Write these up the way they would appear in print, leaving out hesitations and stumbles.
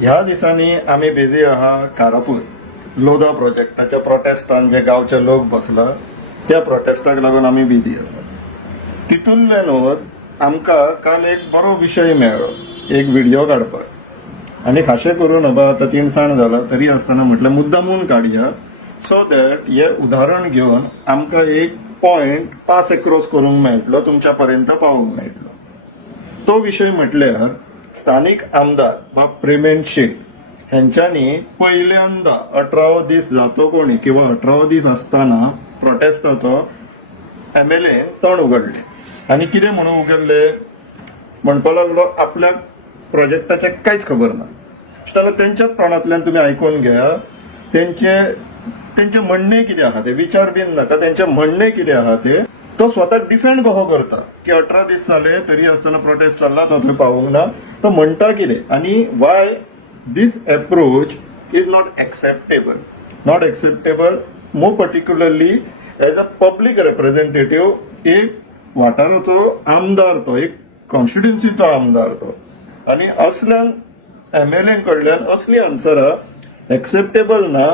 ह्या दिसांनी आम्ही बिझी आहात कारापूर लोधा प्रोजेक्टाच्या प्रोटेस्टान जे गावचे लोक बसला त्या प्रोटेस्टाक लागून आम्ही बिझी आसा. तितूंतल्यानूच आमकां काल एक बरो विशय मेळ्ळो एक व्हिडिओ काडपाक आनी खाशें करून आता 3 जाला तरी आसतना म्हटल्यार मुद्दामून काडया सो दॅट हे उदाहरण घेवन आमकां एक पॉयंट पास एक्रॉस करूंक मेळटलो तुमच्या पर्यंत पावूंक मेळटलो. तो विषय म्हटल्यार स्थानिक आमदार बाब प्रेमेंत शेट हेंच्यांनी पहिल्यांदा 18 दीस जातो कोणी किंवा 18 दीस असताना प्रोटेस्टाचो MLA तोंड उगडले आणि कितें म्हणून उगडले म्हणपा लागलो आपल्या प्रोजेक्टाचे कांयच खबर ना. जाल्यार तेंच्याच तोंडांतल्यान तुमी आयकून घ्या तेंचे म्हणणे कितें आहा ते विचार बीन नाका तेंचे म्हणणे कितें आहा ते तो स्वताक डिफेंड कसो करता की 18 दीस जाले तरी आसतना प्रोटेस्ट चल्ला तो थंय पावूंक ना. तो म्हणटा कितें आनी why this approach is not acceptable more particularly as a public representative एक वाठाराचो आमदार तो एक कॉन्स्टिट्युएन्सीचो आमदार तो आनी असल्यान MLA कडल्यान असली आन्सरां एक्सेप्टेबल ना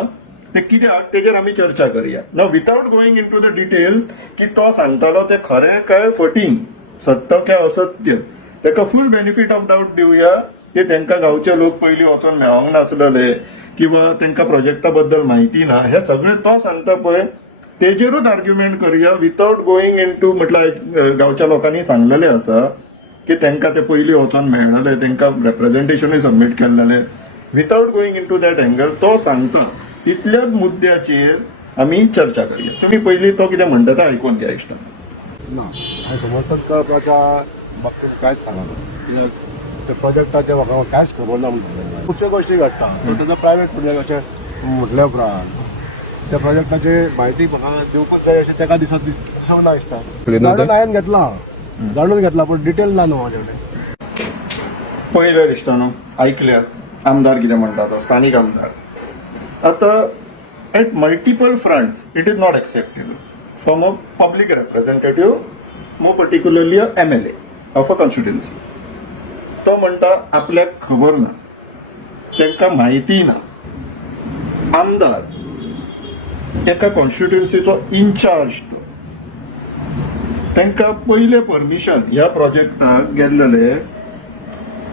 ते कित्याक तेजेर आमी चर्चा करया ना without going into the details की तो सांगतालो ते खरें काय फटींग सत्य काय असत्य तेका फूल बेनिफीट ऑफ डाऊट दिवया की तेंका गावचे लोक पयलीं वचून मेळोंक नासलेले किंवा तेंका प्रोजेक्टा बद्दल म्हायती ना हे सगळे तो सांगता पळय तेजेरूच आर्ग्युमेंट करया विथआउट गोईंग इन टू म्हटल्यार गावच्या लोकांनी सांगलेले आसा की तेंका ते पयलीं वचून मेळलेले तेंका रिप्रेझेंटेशनूय सबमीट केल्लेले without going into that angle तो सांगता तितल्याच मुद्द्याचेर आमी चर्चा करया. तुम्ही पयलीं तो कितें म्हणटा ते आयकून घ्या इश्ट. ना हांव समर्थन करपाच्या बाबतींत कांयच सांगना कित्याक त्या प्रोजेक्टाच्या म्हाका कांयच खबर ना म्हणटा खुबश्यो गोश्टी घडटा तो तेजो प्रायवेट प्रोजेक्ट अशें म्हटल्या उपरांत त्या प्रोजेक्टाची म्हायती म्हाका दिवपूच जाय अशें तेका दिसोंक ना दिसता. जाणून हांवें जाणून घेतला पण डिटेल ना न्हू म्हाजे कडेन. पयल्या इश्टानो आयकल्यात आमदार कितें म्हणटा तो स्थानीक आमदार. आता at multiple fronts it is not acceptable from a public representative more particularly a MLA of a constituency. तो म्हणटा आपल्याक खबर ना तेंका म्हायती ना आमदार एका कॉन्स्टिट्युएन्सीचो इन्चार्ज तो तेंका पयले परमिशन ह्या प्रोजेक्टाक गेल्लेले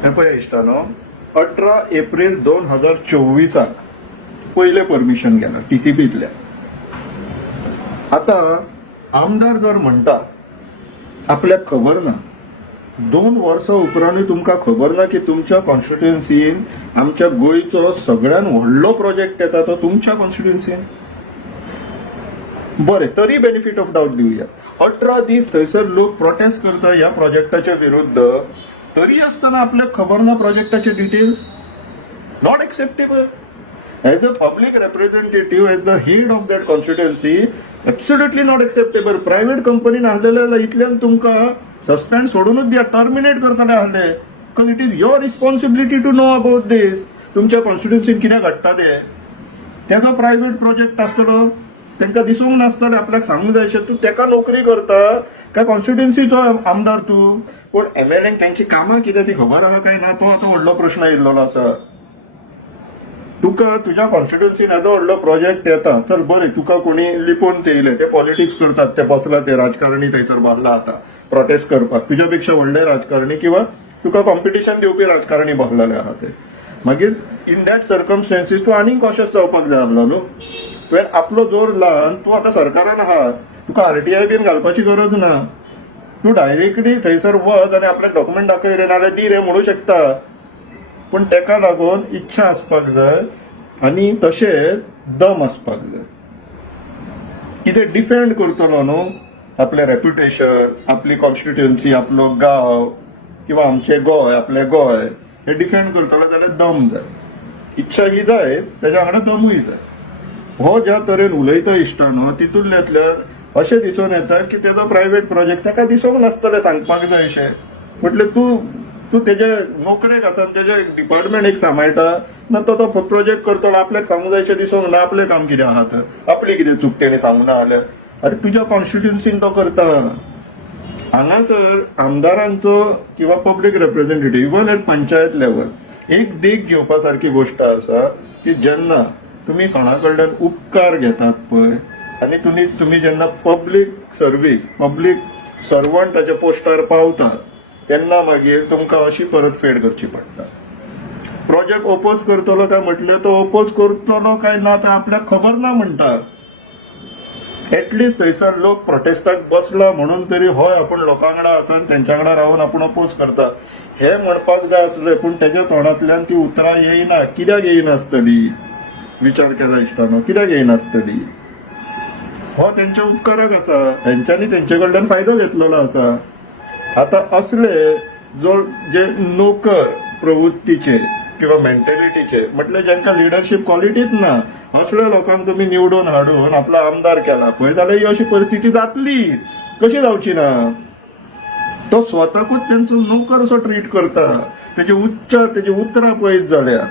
हे पळय इश्टानो 18 एप्रिल 2024 पहिले परमिशन गेलं TCPतल्या. आता आमदार जर म्हणटा आपल्याक खबर ना 2 वर्सां उपरांतूय तुमकां खबर ना की तुमच्या कॉन्स्टिट्युएन्सीन आमच्या गोंयचो सगळ्यात व्हडलो प्रोजेक्ट येता तो तुमच्या कॉन्स्टिट्युएन्सीन. बरें तरी बेनिफीट ऑफ डाऊट दिवया. 18 दीस थंयसर लोक प्रोटेस्ट करता ह्या प्रोजेक्टाच्या विरुद्ध तरी आसतना आपल्याक खबर ना प्रोजेक्टाचे details. Not acceptable. As a public representative, as the head of that constituency, absolutely not acceptable. Private company आसलेल्या इतल्यान तुमकां सस्पेंड सोडूनच दिया टर्मिनेट करताले आसले because it is your responsibility to know about this. तुमच्या कॉन्स्टिट्युएन्सीन कितें घडटा तेजो प्रायव्हेट प्रोजेक्ट आसतलो तेंका दिसूंक नासतलें आपल्याक सांगूंक जाय अशें तूं तेका नोकरी करता काय कॉन्स्टिट्युएन्सीचो आमदार तूं. पूण MLA तेंची कामां कितें ती खबर आहा काय ना तो आतां व्हडलो प्रश्न येयल्लो आसा. तुका तुझ्या कॉन्स्टिट्युएन्सीन येदो व्हडलो प्रोजेक्ट येता चल बरें तुका कोणी लिपोवन तेयले ते पॉलिटिक्स करतात ते बसला ते राजकारणी थंयसर बसला आता प्रोटेस्ट करपाक तुझ्या पेक्षा व्हडले राजकारणी किंवा तुका कॉम्पिटिशन दिवपी राजकारणी बसलेले आहा ते मागीर इन दॅट सर्कमस्टन्सीस तूं आनीक कॉशियस जावपाक जाय आसलो न्हू. तुवें आपलो जोर लावन तूं आतां सरकारान आहा तुका RTI बीन घालपाची गरज ना. तूं डायरेक्टली थंयसर वच आनी आपल्याक डॉक्युमेंट दाखय रे नाल्यार दी रे म्हणूं शकता. पण तेका लागून इच्छा आसपाक जाय आनी तशेंच दम आसपाक जाय. कितें डिफेंड करतलो न्हू आपलें रेप्युटेशन आपली कॉन्स्टिट्युएन्सी आपलो गांव किंवा आमचें गोंय आपलें गोंय हे डिफेंड करतलो जाल्यार दम जाय. इच्छा ही जाय तेज्या वांगडा दमूय जाय. हो ज्या तरेन उलयता इश्टानो तितूंतल्यातल्यान अशें दिसून येता की तेजो प्रायव्हेट प्रोजेक्ट ताका दिसूंक नासतलें सांगपाक जाय अशें. म्हटल्यार तूं तेजे नोकरेक आसा तेजे डिपार्टमेंट एक सांबाळटा ना तो प्रोजेक्ट करतलो आपल्याक सांगूंक जाय अशें दिसूंक ना आपलें काम कितें आहा तर आपली कितें चूक तेणी सांगूंक ना जाल्यार अरे तुज्या कॉन्स्टिट्युएन्सीन तो करता. हांगासर आमदारांचो किंवा public representative even at panchayat level एक देख घेवपासारखी गोष्ट आसा की जेन्ना तुम्ही कोणा कडल्यान उपकार घेतात पळय आनी तुम्ही जेन्ना पब्लीक सर्व्हिस पब्लीक सर्वंटाच्या पोस्टार पावतात तेन्ना मागीर तुमकां अशी परतफेड करची पडटा. प्रोजेक्ट ओपोज करतलो काय म्हटले तो ओपोज करतलो काय ना ते आपल्याक खबर ना म्हणटात. एटलिस्ट थंयसर लोक प्रोटेस्टाक बसला म्हणून तरी हय आपण लोकांकडे आसा आनी तेंच्या वांगडा रावन आपण अपोज करता हे म्हणपाक जाय आसले, पूण तेज्या तोंडांतल्यान ती उतरां येयना. कित्याक येयनासतली? विचार केला इश्टानो, कित्याक येयनासतली? हो तेंच्या उपकाराक आसा, तेंच्यांनी तेंचे कडल्यान फायदो घेतलेलो आसा. आता असले जे नोकर प्रवृत्तीचे किंवा मेंटॅलिटीचे म्हटले ज्यांका लिडरशिप क्वालिटीच ना असल्या लोकांक तुम्ही निवडून हाडून आपला आमदार केला पळय जाल्यार ही अशी परिस्थिती जातली. कशी जावची ना? तो स्वताकूच तेंचो नोकर असो ट्रीट करता, तेजे उतरां पळयत जाल्यार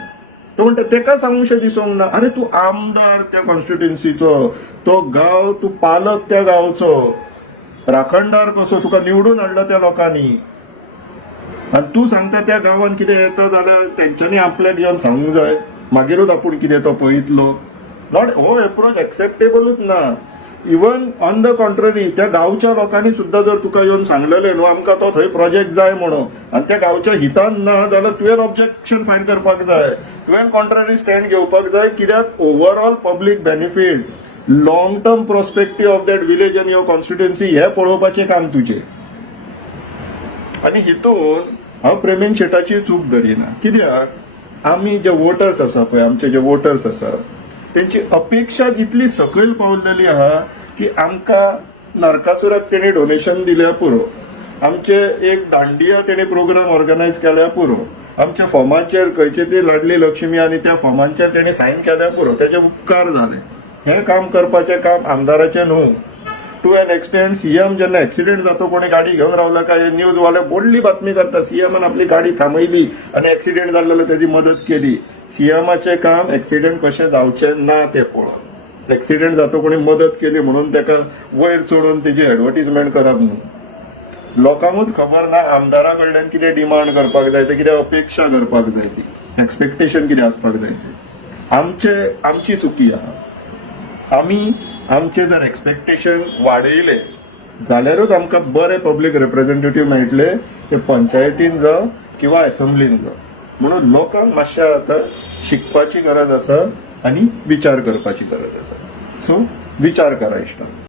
तो म्हणटा तेका सांगूशें दिसोंक ना. अरे तूं आमदार त्या कॉन्स्टिट्युएन्सीचो, तो गांव तूं पालक त्या गांवचो, राखणदार कसो तुका निवडून हाडला त्या लोकांनी आणि तू सांगता त्या गांवांत कितें येता जाल्यार तेंच्यांनी आपल्याक येवन सांगूंक जाय मागीरूच आपूण कितें तो पळयतलो. नॉट हो एप्रोच एक्सेप्टेबलूच ना. इवन ऑन द कॉन्ट्ररी त्या गांवच्या लोकांनी सुद्धा जर तुका येवन सांगलेले न्हू आमकां तो थंय प्रोजेक्ट जाय म्हणून आनी त्या गांवच्या हितान ना जाल्यार तुवें ऑब्जेक्शन फायल करपाक जाय, तुवें कॉन्ट्ररी स्टँड घेवपाक जाय. कित्याक overall public benefit, long term prospective of that village आनी युअर कॉन्स्टिट्युएन्सी हे पळोवपाचें काम तुजें. आनी हितून हांव प्रेमीन शेटाची चूक धरिना. कित्याक आमी जे वोटर्स आसा पळय, आमचे जे वोटर्स आसा तेंची अपेक्षा इतली सकयल पावलेली आहा की आमकां नरकासुराक तेणी डोनेशन दिल्या पुरो, आमचे एक दांडिया तेणी प्रोग्राम ऑर्गनायज केल्या पुरो, आमच्या फॉर्माचेर खंयचे ती लाडली लक्ष्मी आनी त्या फॉर्मांचेर तेणी सायन केल्या पुरो, तेजे उपकार जाले. हे काम करपाचें काम आमदाराचें न्हू. टू एन एक्सटेंड सीएम जेन्ना एक्सिडेंट जातो कोणी गाडी घेवन रावला काय न्यूज वाले बोडली बातमी करता सीएमान आपली गाडी थांबयली आणि एक्सिडेंट जाल्लो त्याची मदत केली. सीएमाचे काम एक्सिडेंट कशें जावचे ना ते पळोवन. एक्सिडेंट जातो कोणी मदत केली म्हणून ताका वयर चडून तेजी एडवर्टिजमेंट करप न्हू. लोकांकूच खबर ना आमदारा कडल्यान कितें डिमांड करपाक जाय ते, कितें अपेक्षा करपाक जाय ती, एक्सपेक्टेशन कितें आसपाक जाय ते. आमची चुकी आहा. आमी आमचे जर एक्सपेक्टेशन वाडयले जाल्यारूच आमकां बरे पब्लीक रिप्रेझेंटेटिव्ह मेळटले, ते पंचायतीन जावं किंवा असेंब्लीन जावं. म्हणून लोकांक मातशें आतां शिकपाची गरज आसा आनी विचार करपाची गरज आसा. सो विचार करा इश्टांनो.